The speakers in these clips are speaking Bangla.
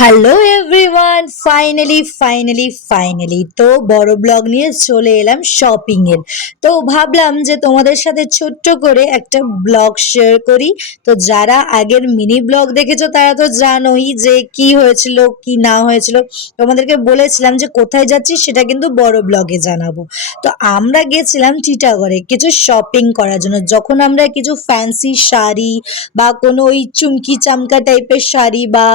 হ্যালো এভরিওয়ান, ফাইনালি তো বড় ব্লগ নিয়ে চলে এলাম শপিং এর। তো ভাবলাম যে তোমাদের সাথে ছোট্ট করে একটা ব্লগ শেয়ার করি। তো যারা আগের মিনি ব্লগ দেখেছো তারা তো জানোই যে কি হয়েছিল কি না হয়েছিল। তোমাদেরকে বলেছিলাম যে কোথায় যাচ্ছি সেটা কিন্তু বড় ব্লগে জানাবো। তো আমরা গেছিলাম টিটাগড়ে কিছু শপিং করার জন্য। যখন আমরা কিছু ফ্যান্সি শাড়ি বা কোনো ওই চুমকি চামকা টাইপের শাড়ি বা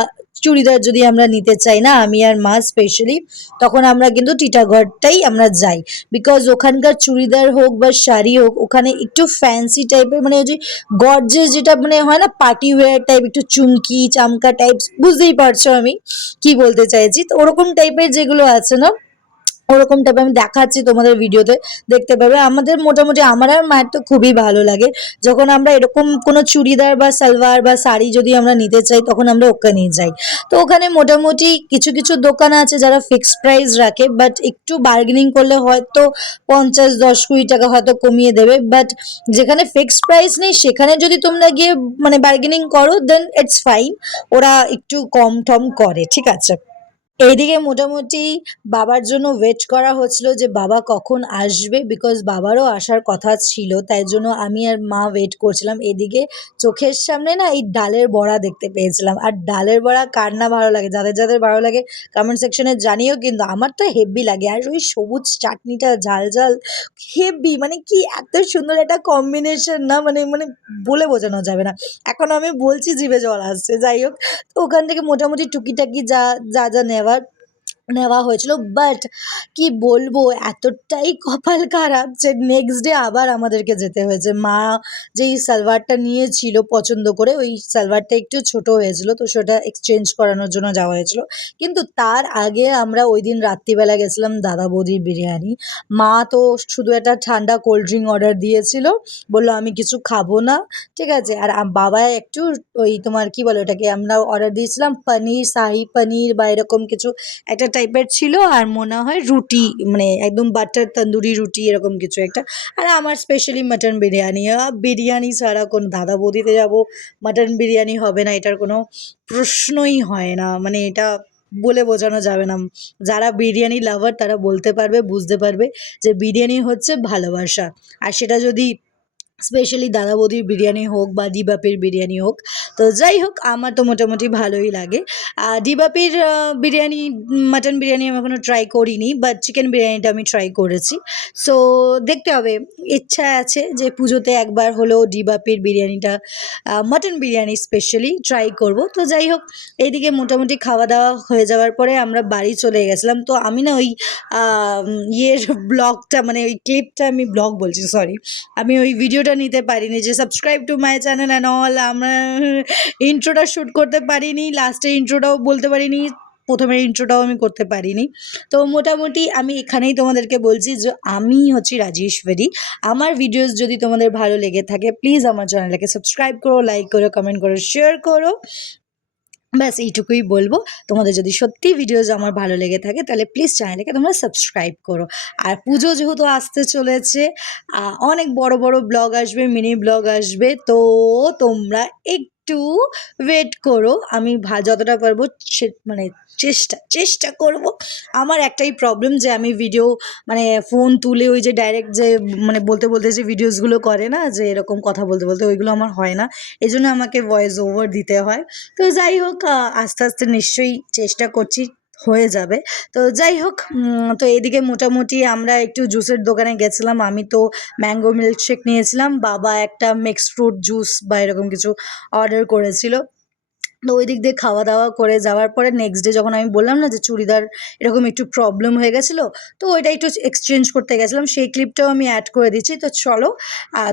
চুড়িদার যদি আমরা নিতে চাই না, আমি আর মা স্পেশালি, তখন আমরা কিন্তু টিটাগড়টাই আমরা যাই। বিকজ ওখানকার চুড়িদার হোক বা শাড়ি হোক, ওখানে একটু ফ্যান্সি টাইপের, মানে ওই যে গর্জেস যেটা মানে হয় না, পার্টি ওয়্যার টাইপ, একটু চুমকি চামকা টাইপ, বুঝতেই পারছো আমি কি বলতে চাইছি। তো ওরকম টাইপের যেগুলো আছে না, ওরকম টাইপের আমি দেখাচ্ছি তোমাদের ভিডিওতে, দেখতে পাবে। আমাদের মোটামুটি আমার আর মায়ের তো খুবই ভালো লাগে যখন আমরা এরকম কোনো চুড়িদার বা সালোয়ার বা শাড়ি যদি আমরা নিতে চাই, তখন আমরা ওখানেই যাই। তো ওখানে মোটামুটি কিছু কিছু দোকান আছে যারা ফিক্সড প্রাইস রাখে, বাট একটু বার্গেনিং করলে হয়তো 50, 10, 20 টাকা হয়তো কমিয়ে দেবে। বাট যেখানে ফিক্সড প্রাইস নেই সেখানে যদি তোমরা গিয়ে মানে বার্গেনিং করো, দেন ইটস ফাইন, ওরা একটু কম টম করে, ঠিক আছে। এইদিকে মোটামুটি বাবার জন্য ওয়েট করা হচ্ছিল যে বাবা কখন আসবে, বিকজ বাবারও আসার কথা ছিল, তাই জন্য আমি আর মা ওয়েট করছিলাম। এদিকে চোখের সামনে না এই ডালের বড়া দেখতে পেয়েছিলাম, আর ডালের বড়া কার না ভালো লাগে, যাদের যাদের ভালো লাগে কমেন্ট সেকশনে জানিও, কিন্তু আমার তো হেভি লাগে। আর ওই সবুজ চাটনিটা ঝাল ঝাল হেভি, মানে কি এত সুন্দর একটা কম্বিনেশন না, মানে মানে বলে বোঝানো যাবে না। এখন আমি বলছি জিভে জল আসছে। যাই হোক, তো ওখান থেকে মোটামুটি টুকিটাকি যা যা যা নেওয়া হয়েছিল। বাট কি বলবো, এতটাই কপাল খারাপ যে নেক্সট ডে আবার আমাদেরকে যেতে হয়েছে। মা যেই সালোয়ারটা নিয়েছিল পছন্দ করে, ওই সালোয়ারটা একটু ছোট হয়েছিল, তো সেটা এক্সচেঞ্জ করানোর জন্য যাওয়া হয়েছিল। কিন্তু তার আগে আমরা ওই দিন রাত্রিবেলা গেছিলাম দাদা বৌদির বিরিয়ানি। মা তো শুধু একটা ঠান্ডা কোল্ড ড্রিঙ্ক অর্ডার দিয়েছিল, বললো আমি কিছু খাবো না, ঠিক আছে। আর বাবা একটু ওই তোমার কি বলে ওটাকে, আমরা অর্ডার দিয়েছিলাম পনির, শাহি পনির বা এরকম কিছু একটা টাইপের ছিল, আর মনে হয় রুটি, মানে একদম বাটার তন্দুরি রুটি এরকম কিছু একটা। আর আমার স্পেশালি মাটন বিরিয়ানি। বিরিয়ানি ছাড়া কোন দাদা বৌদিতে যাব মাটন বিরিয়ানি হবে না, এটার কোনো প্রশ্নই হয় না, মানে এটা বলে বোঝানো যাবে না। যারা বিরিয়ানি লাভার তারা বলতে পারবে, বুঝতে পারবে যে বিরিয়ানি হচ্ছে ভালোবাসা। আর সেটা যদি স্পেশালি দাদা বৌদির বিরিয়ানি হোক বা ডিবাপির বিরিয়ানি হোক। তো যাই হোক, আমার তো মোটামুটি ভালোই লাগে। ডিবাপির বিরিয়ানি, মাটন বিরিয়ানি আমি এখনও ট্রাই করিনি, বাট চিকেন বিরিয়ানিটা আমি ট্রাই করেছি। সো দেখতে হবে, ইচ্ছা আছে যে পুজোতে একবার হলেও ডিবাপির বিরিয়ানিটা, মাটন বিরিয়ানি স্পেশালি ট্রাই করব। তো যাই হোক, এইদিকে মোটামুটি খাওয়া দাওয়া হয়ে যাওয়ার পরে আমরা বাড়ি চলে গেছিলাম। তো আমি না ওই ইয়ের ব্লগটা, মানে ওই ক্লিপটা, আমি ব্লগ বলছি সরি, আমি ওই ভিডিওটা নিতে পারিনি যে subscribe to my channel and all. আমরা ইন্ট্রোটা শ্যুট করতে পারিনি, লাস্টে ইন্ট্রোটাও বলতে পারিনি, প্রথমের ইন্ট্রোটাও আমি করতে পারিনি। তো মোটামুটি আমি এখানেই তোমাদেরকে বলছি যে আমি হচ্ছি রাজেশ্বরী। আমার ভিডিওস যদি তোমাদের ভালো লেগে থাকে, প্লিজ আমার চ্যানেলটাকে সাবস্ক্রাইব করো, লাইক করো, কমেন্ট করো, শেয়ার করো। ব্যাস এইটুকুই বলবো। তোমাদের যদি সত্যি ভিডিওস আমার ভালো লেগে থাকে তাহলে প্লিজ চ্যানেলটাকে তোমরা সাবস্ক্রাইব করো। আর পুজো যেহেতু আসতে চলেছে, অনেক বড় বড় ব্লগ আসবে, মিনি ব্লগ আসবে, তো তোমরা একটু ওয়েট করো। আমি যতটা পারবো মানে চেষ্টা করব। আমার একটাই প্রবলেম যে আমি ভিডিও, মানে ফোন তুলে ওই যে ডাইরেক্ট যে মানে বলতে বলতে যে ভিডিওসগুলো করে না, যে এরকম কথা বলতে বলতে, ওইগুলো আমার হয় না, এই জন্য আমাকে ভয়েস ওভার দিতে হয়। তো যাই হোক, আস্তে আস্তে নিশ্চয়ই চেষ্টা করছি, হয়ে যাবে। তো যাই হোক, তো এদিকে মোটামুটি আমরা একটু জুসের দোকানে গেছিলাম। আমি তো ম্যাঙ্গো মিল্কশেক নিয়েছিলাম, বাবা একটা মিক্সড ফ্রুট জুস বা এরকম কিছু অর্ডার করেছিল। তো ওই দিক দিয়ে খাওয়া দাওয়া করে যাওয়ার পরে নেক্সট ডে যখন আমি বললাম না যে চুড়িদার এরকম একটু প্রবলেম হয়ে গেছিলো, তো ওইটা একটু এক্সচেঞ্জ করতে গেছিলাম, সেই ক্লিপটাও আমি অ্যাড করে দিচ্ছি। তো চলো,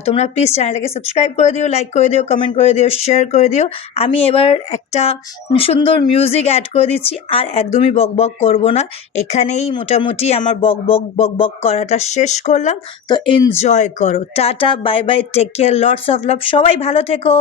তোমরা প্লিজ চ্যানেলটাকে সাবস্ক্রাইব করে দিও, লাইক করে দিও, কমেন্ট করে দিও, শেয়ার করে দিও। আমি এবার একটা সুন্দর মিউজিক অ্যাড করে দিচ্ছি, আর একদমই বক বক করবো না। এখানেই মোটামুটি আমার বক বক করাটা শেষ করলাম। তো এনজয় করো, tata, bye bye, take care, lots of love, সবাই ভালো থেকো।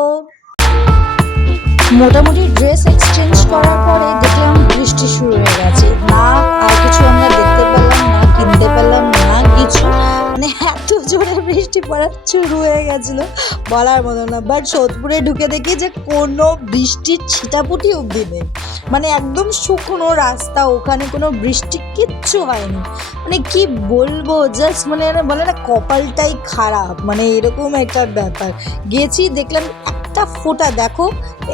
মোটামুটি ড্রেস এক্সচেঞ্জ করার পরে দেখলাম বৃষ্টি শুরু হয়ে গেছে। না আর কিছু আমরা দেখতে পেলাম না, কিনতে পারলাম না কিছু, মানে এত জোরে বৃষ্টি পড়া শুরু হয়ে গেছিলো, বলার মতো না। বাট সোদপুরে ঢুকে দেখি যে কোনো বৃষ্টির ছিটাপুটি অবধি নেই, মানে একদম শুকনো রাস্তা, ওখানে কোনো বৃষ্টি কিচ্ছু হয়নি। মানে কি বলবো, জাস্ট মানে বলে না কপালটাই খারাপ, মানে এরকম একটা ব্যাপার। গেছি দেখলাম একটা ফোঁটা, দেখো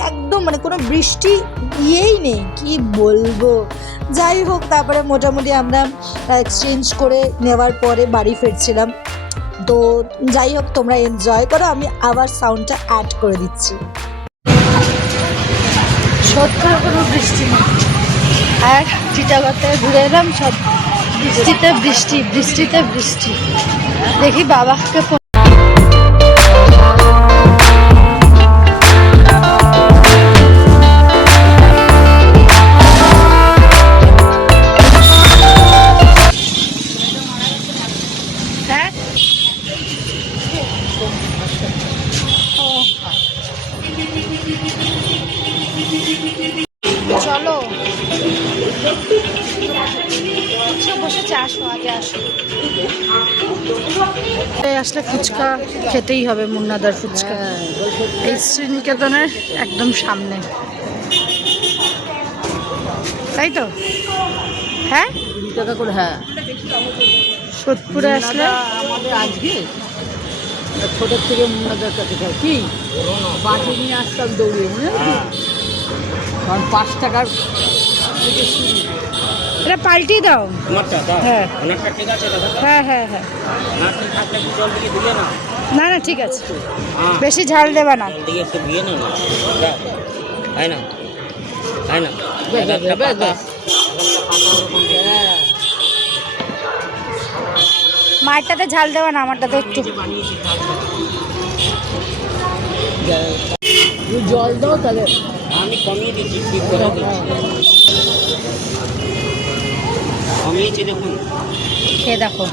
একদম মানে কোনো বৃষ্টি ইয়েই নেই, কি বলবো। যাই হোক, তারপরে মোটামুটি আমরা এক্সচেঞ্জ করে নেওয়ার পরে বাড়ি ফিরছিলাম। তো যাই হোক, তোমরা এনজয় করো, আমি আবার সাউন্ডটা অ্যাড করে দিচ্ছি। সত্যি কোনো বৃষ্টি নেই, আর চিটাগড়তে ঘুরে এলাম সব বৃষ্টিতে বৃষ্টি, বৃষ্টিতে বৃষ্টি। দেখি বাবাকে চলো বসেছে, আসো আগে আসো। আসলে ফুচকা খেতেই হবে, মুন্নাদার ফুচকা, এই শ্রীনিকেতনের একদম সামনে, তাই তো? হ্যাঁ 20 টাকা করে। হ্যাঁ, সোদপুরে আসলে আমাদের আজকে ছোটোর থেকে মুন্নাদার কাছে খাই, কি বাটি নিয়ে আসতাম দৌড়িয়ে, মনে আছে? কারণ 5 টাকার থেকে শুরু। এটা পাল্টিয়ে দাও। হ্যাঁ হ্যাঁ হ্যাঁ হ্যাঁ, না না ঠিক আছে, বেশি ঝাল দেবা না। মারটাতে ঝাল দেওয়া না, আমারটাতে একটু জল দাও তাহলে। আমি কমিয়ে দিচ্ছি, ঠিক করে দিচ্ছি, কমিয়েছি দেখুন, খেয়ে দেখো।